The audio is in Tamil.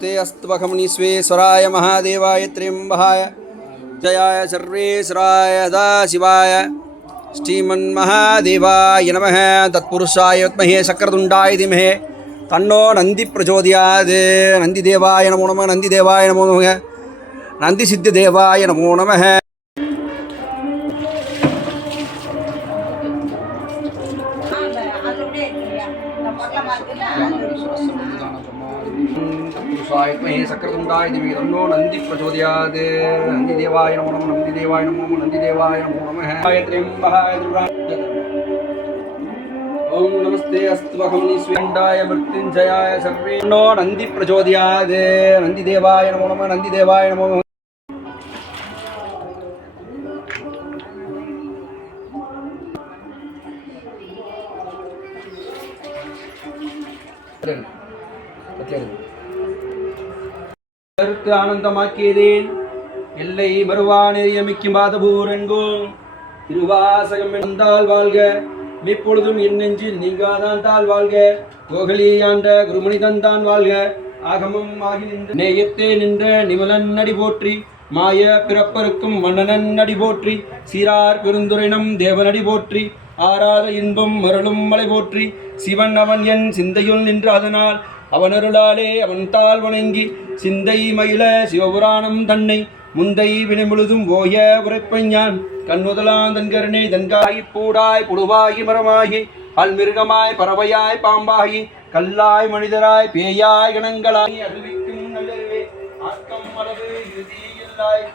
ते अस्त्वघमनीश्वेश्वराय महादेवाय त्र्यम्बहाय जयाय सर्वेश्वराय सदाशिवाय श्रीमन्महादेवाय नमः। तत्पुरुषाय विद्महे शक्रतुण्डाय धीमहि तन्नो नन्दी प्रचोदयात्। नन्दिदेवाय नमो नमः। नन्दिदेवाय नमो नमः। नन्दिसिद्धदेवाय नमो नमः। சக்கரதுண்டாய திவி தன்னோ நந்தி பிரச்சோதயாத்। நந்திதேவாய நமோ நமः। நந்திதேவாய நமோ நமः। நந்திதேவாய நமோ நமः। त्र्यम्बकाय ओम नमस्ते अस्त्वघमनीश्वेण्डाय मृत्युञ्जयाय सर्वे नो नन्दी प्रचोदयात्। नन्दिदेवाय नमो नमः। नन्दिदेवाय नमो नमः। ஆனந்தமாக்கியதேன் எல்லை மறுவா நெறியமிக்கும் பாதபூரங்கோன் திருவாசகம் என்றால் வாழ்க எப்பொழுதும் என் நெஞ்சில் நீங்காதான் தாழ் வாழ்க கோகலியாண்ட குருமணிதந்தான் வாழ்க ஆகமம் ஆகி நின்ற நேயத்தே நின்ற நிமலன் அடி போற்றி மாய பிறப்பருக்கும் மன்னனன் அடி போற்றி சீரார் பெருந்துரைனம் தேவனடி போற்றி ஆராத இன்பம் மருளும் மலை போற்றி சிவன் அவன் என் சிந்தையுள் நின்று அதனால் அவனருளாலே அவன் தாழ் வணங்கி சிந்தை மயில சிவபுராணம் தன்னை முந்தை வினை முழுதும் ஓய உரைப்பஞ்ஞான் கண்ணுதலான் தன்கருணை தன்காகி பூடாய் புழுவாகி மரமாகி அல்மிருகமாய் பறவையாய் பாம்பாகி கல்லாய் மனிதராய் பேயாய் கணங்களாய் அறிவிக்கும் நல்லறிவே ஆக்கம் அளவு இறுதி இல்லாய்